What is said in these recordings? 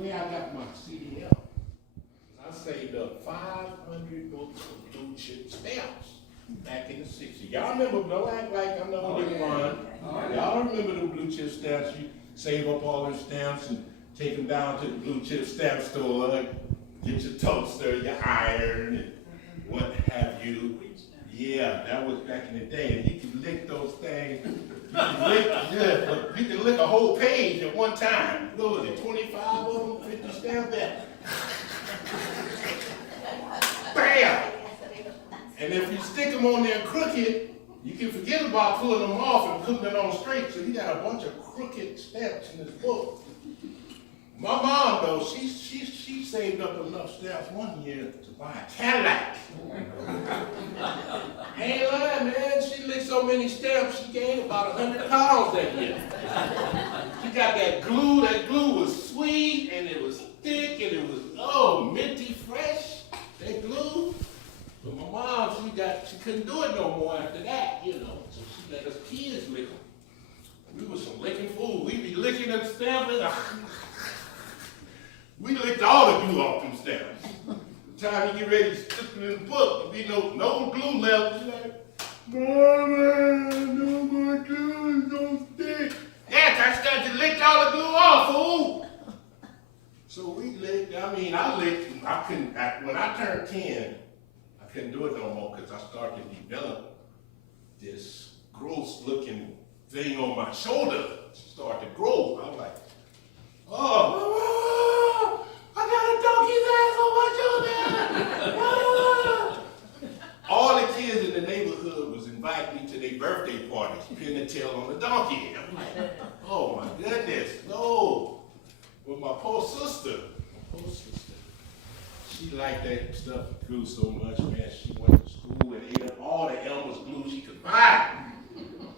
where I got my CDL. I saved up 500 books of blue chip stamps back in the 60s. Y'all remember, don't act like I know they run. Y'all remember the blue chip stamps? You save up all them stamps and take them down to the blue chip stamp store, get your toaster, your iron, and what have you. Yeah, that was back in the day. And you could lick those things. You could lick a whole page at one time. What was it, 25 of them, 50 stamps back? Bam! And if you stick them on there crooked, you can forget about pulling them off and putting them on straight. So you got a bunch of crooked stamps in this book. My mom, though, she saved up enough stamps one year to buy a Cadillac. Ain't lying, man. She licked so many stamps, she gained about 100 pounds that year. She got that glue. That glue was sweet, and it was thick, and it was, minty fresh, that glue. But my mom, she couldn't do it no more after that, So she let us kids lick them. We was some licking fools. We be licking them stamps, and we licked all the glue off them stamps. The time you get ready to stick them in the book, there'll be no glue left. She's like, Mama, no more glue, don't stick. Yeah, I started to lick all the glue off, fool. So we licked, I licked, I couldn't, when I turned 10, I couldn't do it no more because I started to develop this gross looking thing on my shoulder. It started to grow. I was like, oh, I got a donkey's ass on my shoulder. All the kids in the neighborhood was inviting me to their birthday parties, pin the tail on the donkey. I'm like, oh my goodness, no. But my poor sister, she liked that stuff glue so much, man. She went to school and ate up all the Elmer's glue she could buy.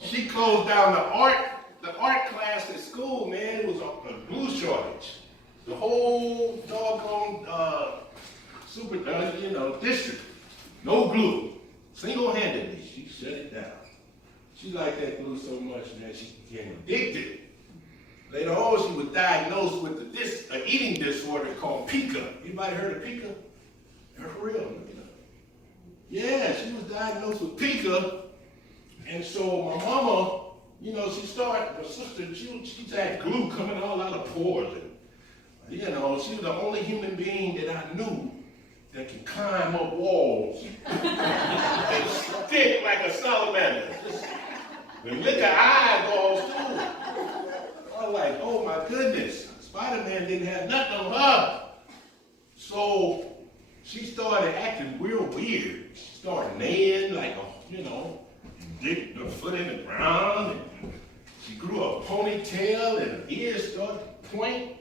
She closed down the art class at school, man. It was a glue shortage. The whole doggone district, no glue. Single-handedly, she shut it down. She liked that glue so much, man, she became addicted. Later on, she was diagnosed with an eating disorder called pica. Anybody heard of pica? For real, look it up. Yeah, she was diagnosed with pica. And so my mama, she started, my sister, she had glue coming all out of pores. And, she was the only human being that I knew that could climb up walls and stick like a salamander. And lick her eyeballs too. I was like, oh my goodness, Spider-Man didn't have nothing on her. So she started acting real weird. She started neighing like dipped her foot in the ground. And she grew a ponytail and her ears started to point.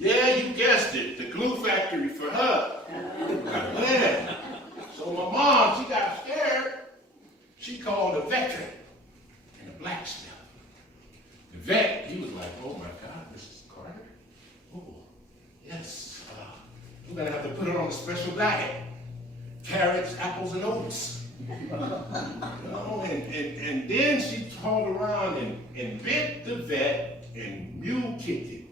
Yeah, you guessed it, the glue factory for her. Yeah. So my mom, she got scared. She called a veteran and a blacksmith. The vet, he was like, oh my God, Mrs. Carter? Oh, yes. We're going to have to put her on a special diet. Carrots, apples, and oats. And then she turned around and bit the vet and mule kicked him.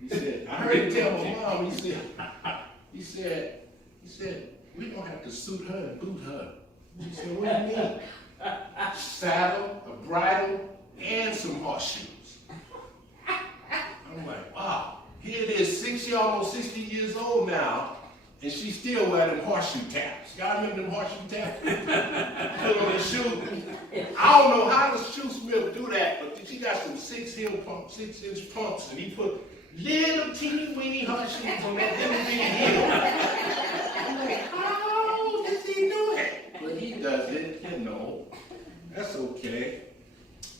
He said, I heard him tell my mom, he said, we're going to have to suit her and boot her. She said, what do you mean? Saddle, a bridle, and some horseshoes. I'm like, wow. Here it is, almost 60 years old now, and she's still wearing them horseshoe taps. Y'all remember them horseshoe taps? Put on her shoe. I don't know how the shoesmith do that, but she got some 6-inch pumps, and he put little teeny weeny horseshoes on that little bitty heel. I'm like, how does he do it? But he does it, That's okay.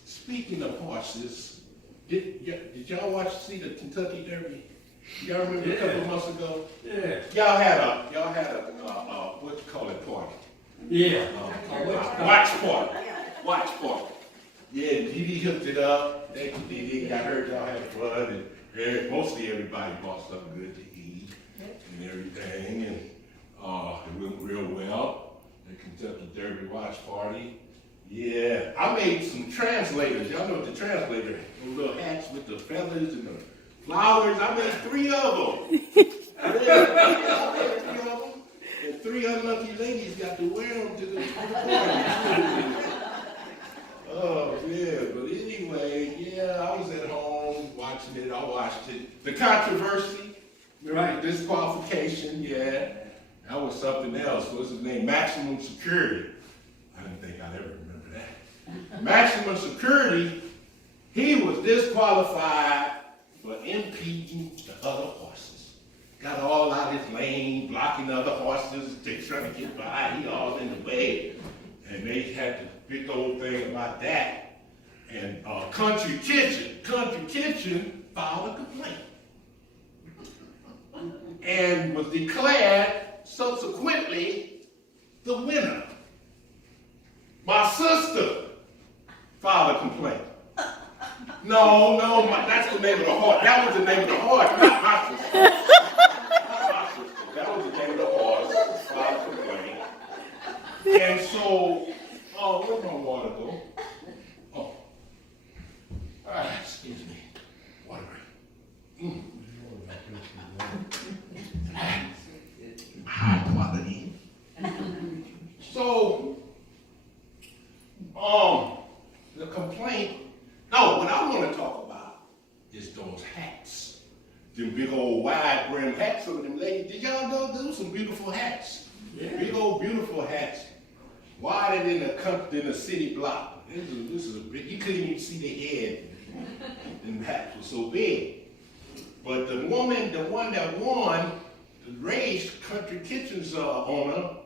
Speaking of horses, did y'all see the Kentucky Derby? Y'all remember a couple of months ago? Yeah. Y'all had a what you call it, party? Yeah. Watch party. Yeah, DD hooked it up. They got hurt. Y'all had fun, and mostly everybody bought something good to eat and everything, and it went real well. The Kentucky Derby watch party. Yeah, I made some translators. Y'all know what the translator, those little hats with the feathers and the Flowers, I made 3 of them. I made 3 of them. And 3 unlucky ladies got to wear them to the party. Oh, yeah, but anyway, yeah, I was at home watching it. I watched it. The controversy, right? Disqualification, yeah. That was something else. What's his name? Maximum Security. I didn't think I'd ever remember that. Maximum Security, he was disqualified for impeding the other horses. Got all out his lane, blocking other horses. They trying to get by. He all in the way. And they had the big old thing about that. And Country Kitchen filed a complaint. And was declared subsequently the winner. My sister filed a complaint. No, that's the name of the horse. That was the name of the horse, not my sister. Not my sister. That was the name of the horse. Filed a complaint. And so, where'd my water go? Oh. Excuse me. Water break. High quality. So, the complaint, no, what I want to talk about is those hats. Them big old wide brim hats of them ladies. Did y'all know those some beautiful hats? Yeah. Big old beautiful hats. Wider than a city block. This is a big, you couldn't even see the head. And the hats were so big. But the one that won the race, Country Kitchen's owner,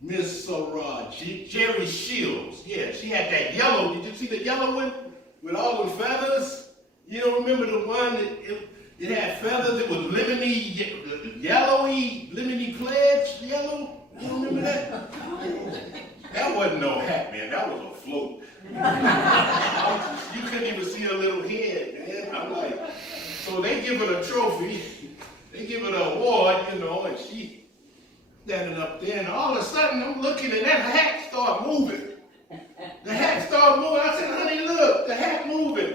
Miss Jerry Shields. Yeah, she had that yellow. Did you see the yellow one with all the feathers? You don't remember the one that it had feathers? It was lemony, yellowy, lemony pledge yellow. You don't remember that? That wasn't no hat, man. That was a float. You couldn't even see her little head, man. I'm like, so they give her a trophy. They give her an award, and she standing up there, and all of a sudden I'm looking, and that hat started moving. The hat started moving. I said, honey, look, the hat moving.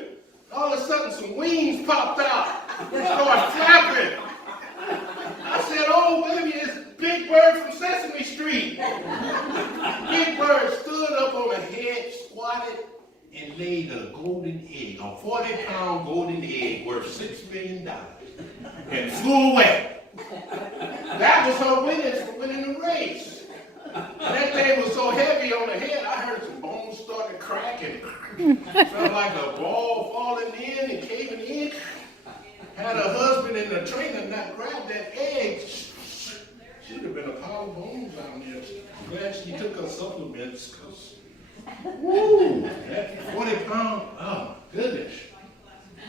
All of a sudden some wings popped out. It started flapping. I said, oh, baby, it's Big Bird from Sesame Street. Big Bird stood up on a hedge, squatted, and laid a golden egg, a 40-pound golden egg worth $6 million, and flew away. That was her winning the race. That thing was so heavy on the head, I heard some bones started cracking. Felt like a ball falling in and caving in. Had her husband and the trainer not grabbed that egg, she'd have been a pile of bones down there. I'm glad she took her supplements, because, woo, that 40 pounds, oh, goodness.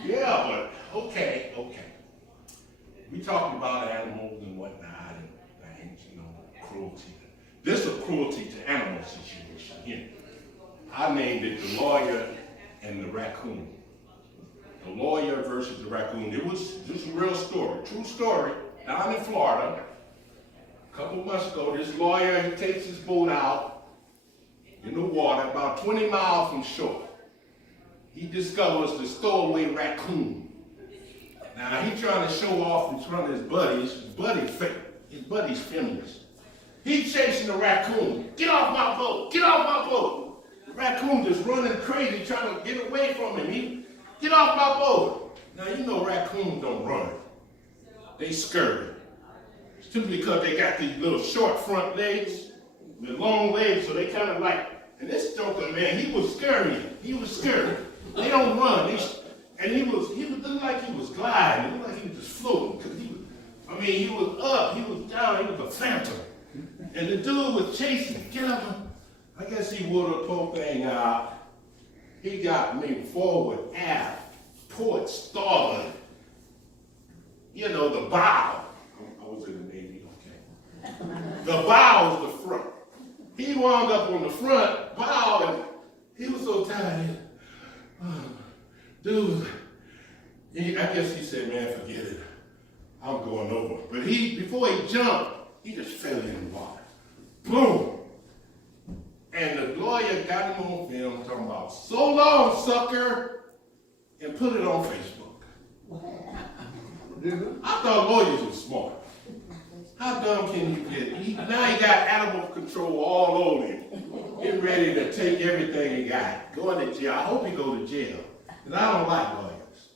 Yeah, but, okay. We talked about animals and whatnot and things, cruelty. This is a cruelty to animals situation here. I named it The Lawyer and the Raccoon. The lawyer versus the raccoon. It was just a real story, true story, down in Florida. A couple months ago, this lawyer, he takes his boat out in the water about 20 miles from shore. He discovers the stowaway raccoon. Now, he's trying to show off in front of his buddy's feminist. He's chasing the raccoon. Get off my boat! Get off my boat! The raccoon just running crazy, trying to get away from him. Get off my boat! Now, raccoons don't run. They scurry. Simply because they got these little short front legs with long legs, so they kind of like, and this joker, man, he was scurrying. They don't run. He looked like he was gliding. He looked like he was just floating. Because he was up, he was down, he was a phantom. And the dude was chasing. Get up. I guess he wore the whole thing out. He got me forward, aft, port, starboard. The bow. I was in the Navy, okay. The bow was the front. He wound up on the front bow, and he was so tired. Dude, I guess he said, man, forget it. I'm going over. But before he jumped, he just fell in the water. Boom. And the lawyer got him on film talking about, so long, sucker, and put it on Facebook. I thought lawyers were smart. How dumb can you get? Now he got animal control all over him. Getting ready to take everything he got. Going to jail. I hope he go to jail. Because I don't like lawyers.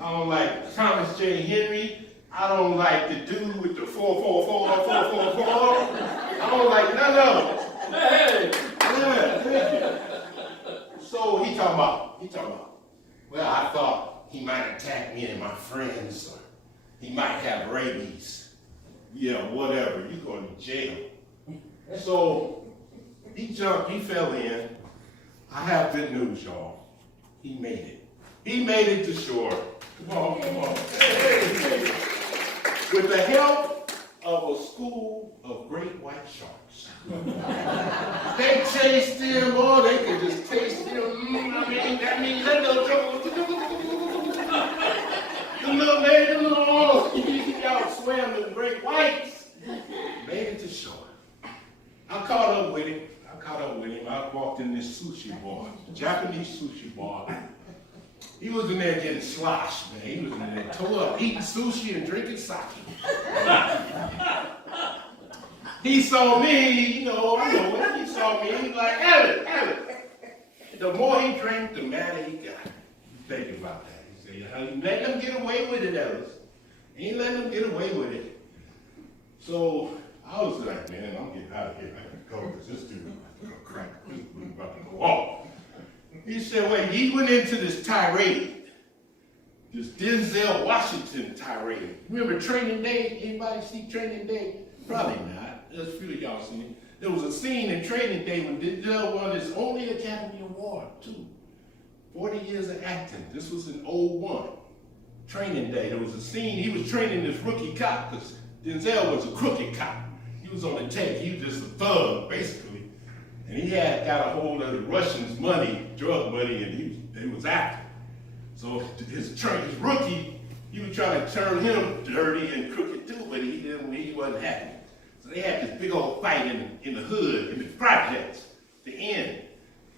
I don't like Thomas J. Henry. I don't like the dude with the 444. I don't like none of them. Hey, yeah, thank you. So he talking about, well, I thought he might attack me and my friends, or he might have rabies. Yeah, whatever, you going to jail. So he fell in. I have good news, y'all. He made it. He made it to shore. Come on. Hey, he made it. With the help of a school of great white sharks. They chased him, or they could just taste him. That means that little lady, y'all swam the great whites. Made it to shore. I caught up with him. I walked in this sushi bar, Japanese sushi bar. He was in there getting sloshed, man. He was in there tore up, eating sushi and drinking sake. He saw me, I know when he saw me, he was like, Ellis. The more he drank, the madder he got. Think about that. He said, you let them get away with it, Ellis. He ain't letting them get away with it. So I was like, man, I'm getting out of here. I can go, because this dude is going to crack. This dude is about to go off. He said, wait, he went into this tirade. This Denzel Washington tirade. Remember Training Day? Anybody see Training Day? Probably not. There's a few of y'all seen it. There was a scene in Training Day when Denzel won his only Academy Award, too. 40 years of acting. This was in '01. Training Day. There was a scene, he was training this rookie cop, because Denzel was a crooked cop. He was on the take. He was just a thug, basically. And he had got a hold of the Russians' money, drug money, and he was after. So his rookie, he was trying to turn him dirty and crooked too, but he wasn't happy. So they had this big old fight in the hood, in the projects, the end.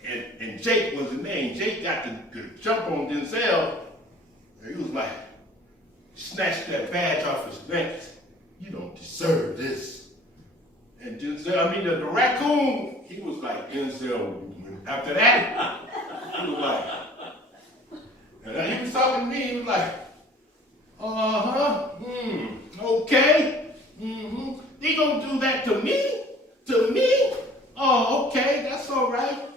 And Jake was the name. Jake got the jump on Denzel. And he was like, snatched that badge off his neck. You don't deserve this. And Denzel, the raccoon, he was like, Denzel, after that, he was like, and he was talking to me, he was like, okay, They gonna do that to me? To me? Oh, okay, that's all right.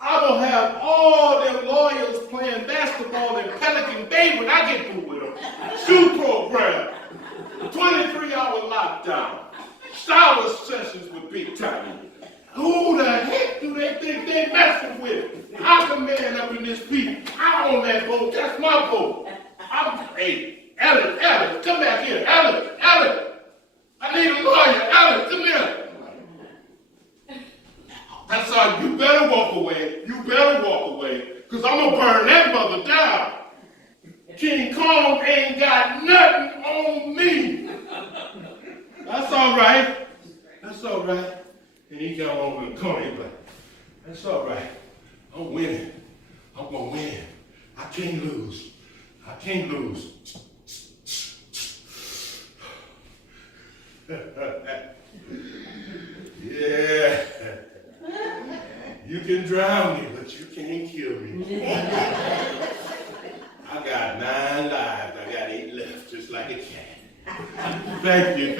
I'm gonna have all them lawyers playing basketball in Pelican Bay when I get through with them. Shoe program, 23-hour lockdown. Shower sessions with Big Tiny. Who the heck do they think they messing with? I'm the man up in this beat. I own that boat. That's my boat. Hey, Ellis, come back here. Ellis, I need a lawyer. Ellis, come here. That's all. You better walk away. Because I'm going to burn that mother down. King Kong ain't got nothing on me. That's all right. And he got over the corner, he's like, that's all right. I'm winning. I'm going to win. I can't lose. Yeah. You can drown me, but you can't kill me. I got 9 lives. I got 8 left, just like a cat. Thank you.